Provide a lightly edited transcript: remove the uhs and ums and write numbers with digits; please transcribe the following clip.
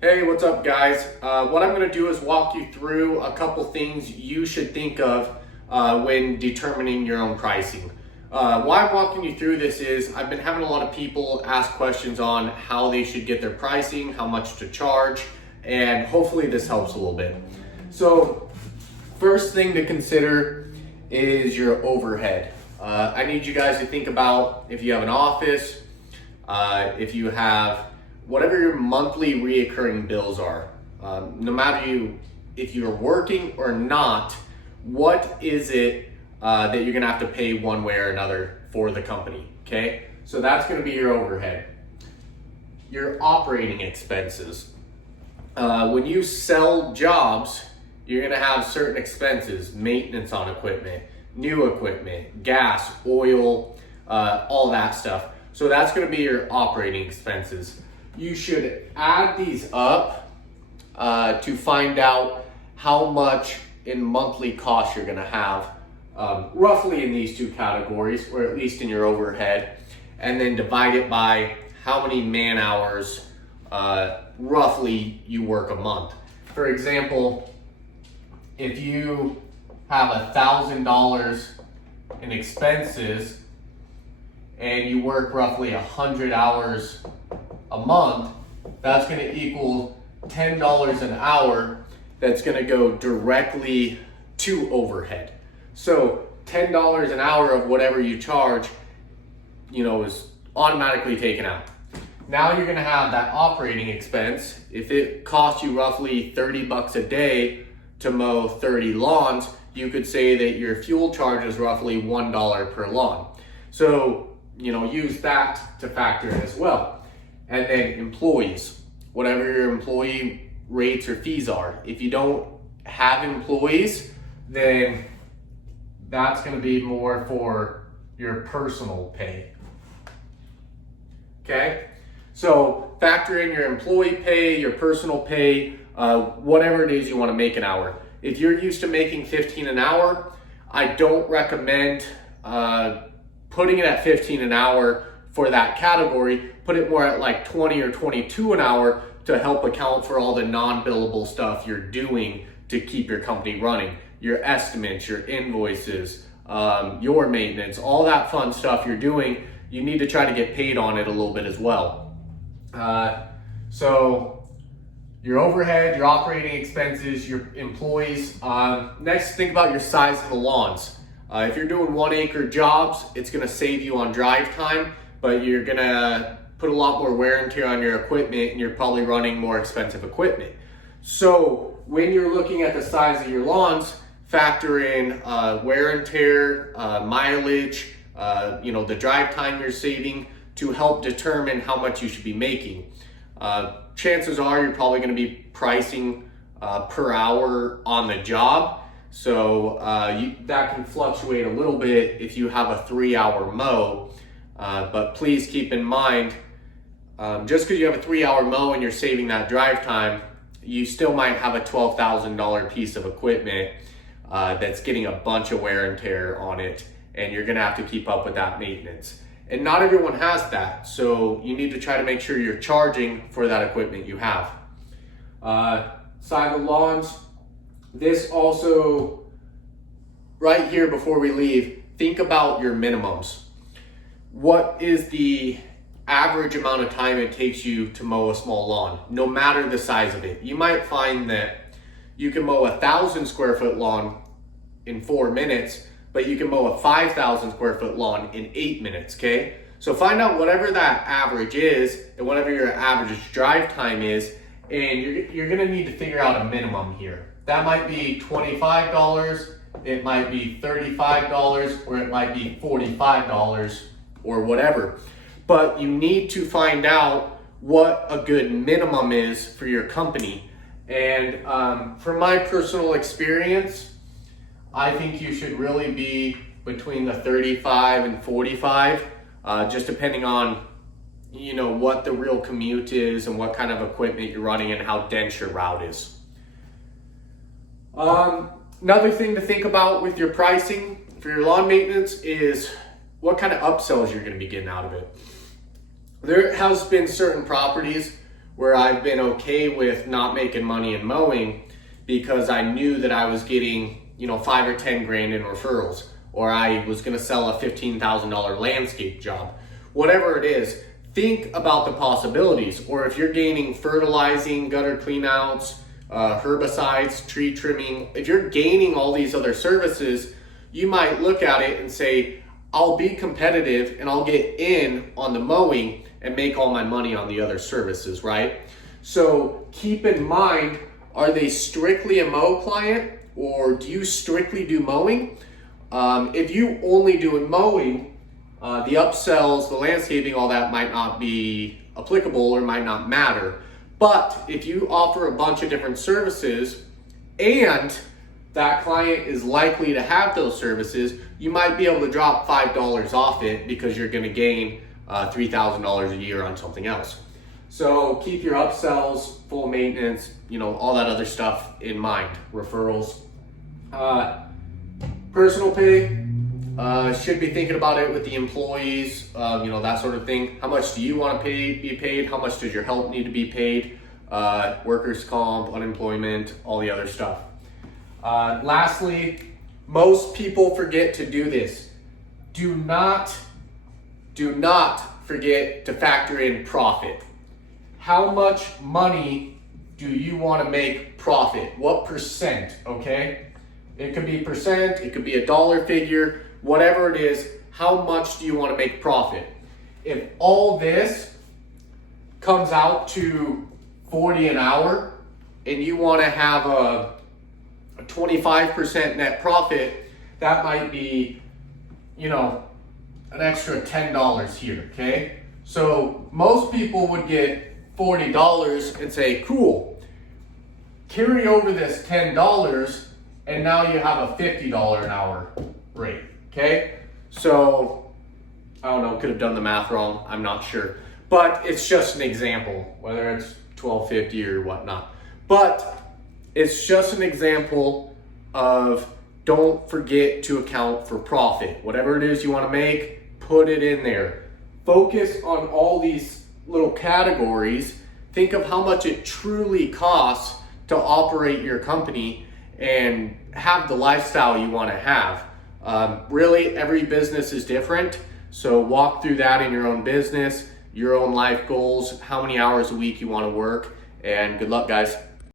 Hey, what's up guys? What I'm going to do is walk you through a couple things you should think of when determining your own pricing. Why I'm walking you through this is I've been having a lot of people ask questions on how they should get their pricing, how much to charge, and hopefully this helps a little bit. So first thing to consider is your overhead. I need you guys to think about if you have an office, if you have whatever your monthly reoccurring bills are, no matter if you're working or not, what is it that you're gonna have to pay one way or another for the company, okay? So that's gonna be your overhead. Your operating expenses. When you sell jobs, you're gonna have certain expenses, maintenance on equipment, new equipment, gas, oil, all that stuff. So that's gonna be your operating expenses. You should add these up to find out how much in monthly cost you're gonna have, roughly in these two categories, or at least in your overhead, and then divide it by how many man hours roughly you work a month. For example, if you have $1,000 in expenses and you work roughly 100 hours a month, that's going to equal $10 an hour that's going to go directly to overhead. So $10 an hour of whatever you charge, is automatically taken out. Now you're going to have that operating expense. If it costs you roughly 30 bucks a day to mow 30 lawns, you could say that your fuel charge is roughly $1 per lawn. So, use that to factor in as well. And then employees, whatever your employee rates or fees are. If you don't have employees, then that's going to be more for your personal pay. Okay? So factor in your employee pay, your personal pay, whatever it is you want to make an hour. If you're used to making 15 an hour, I don't recommend putting it at 15 an hour for that category. Put it more at like 20 or 22 an hour to help account for all the non-billable stuff you're doing to keep your company running. Your estimates, your invoices, your maintenance, all that fun stuff you're doing, you need to try to get paid on it a little bit as well. So your overhead, your operating expenses, your employees. Next, think about your size of the lawns. If you're doing 1 acre jobs, it's gonna save you on drive time, but you're gonna put a lot more wear and tear on your equipment, and you're probably running more expensive equipment. So when you're looking at the size of your lawns, factor in wear and tear, mileage, the drive time you're saving to help determine how much you should be making. Chances are you're probably gonna be pricing per hour on the job. So that can fluctuate a little bit if you have a 3-hour mow. But please keep in mind, just because you have a 3-hour mow and you're saving that drive time, you still might have a $12,000 piece of equipment that's getting a bunch of wear and tear on it, and you're gonna have to keep up with that maintenance. And not everyone has that, so you need to try to make sure you're charging for that equipment you have. Side of the lawns, this also, right here before we leave, think about your minimums. What is the average amount of time it takes you to mow a small lawn, no matter the size of it? You might find that you can mow 1,000 square foot lawn in 4 minutes, but you can mow a 5,000 square foot lawn in 8 minutes, okay? So find out whatever that average is and whatever your average drive time is, and you're gonna need to figure out a minimum here. That might be $25, it might be $35, or it might be $45 or whatever. But you need to find out what a good minimum is for your company. And from my personal experience, I think you should really be between the 35 and 45, just depending on what the real commute is and what kind of equipment you're running and how dense your route is. Another thing to think about with your pricing for your lawn maintenance is what kind of upsells you're going to be getting out of it. There has been certain properties where I've been okay with not making money in mowing because I knew that I was getting, 5 or 10 grand in referrals, or I was going to sell a $15,000 landscape job. Whatever it is, think about the possibilities. Or if you're gaining fertilizing, gutter cleanouts, herbicides, tree trimming, if you're gaining all these other services, you might look at it and say, I'll be competitive and I'll get in on the mowing and make all my money on the other services, right? So keep in mind, are they strictly a mow client, or do you strictly do mowing? If you only do mowing, the upsells, the landscaping, all that might not be applicable or might not matter. But if you offer a bunch of different services and that client is likely to have those services, you might be able to drop $5 off it because you're going to gain $3,000 a year on something else. So keep your upsells, full maintenance, all that other stuff in mind. Referrals. Personal pay, should be thinking about it with the employees, that sort of thing. How much do you want to be paid? How much does your help need to be paid? Workers' comp, unemployment, all the other stuff. Lastly, most people forget to do this. Do not forget to factor in profit. How much money do you want to make profit? What percent, okay? It could be percent, it could be a dollar figure, whatever it is, how much do you want to make profit? If all this comes out to 40 an hour and you want to have a 25% net profit, that might be, an extra $10 here, okay? So most people would get $40 and say, cool, carry over this $10 and now you have a $50 an hour rate, okay? So, I don't know, could have done the math wrong, I'm not sure. But it's just an example, whether it's $12.50 or whatnot. But it's just an example of don't forget to account for profit. Whatever it is you want to make, put it in there. Focus on all these little categories. Think of how much it truly costs to operate your company and have the lifestyle you want to have. Really, every business is different. So walk through that in your own business, your own life goals, how many hours a week you want to work, and good luck, guys.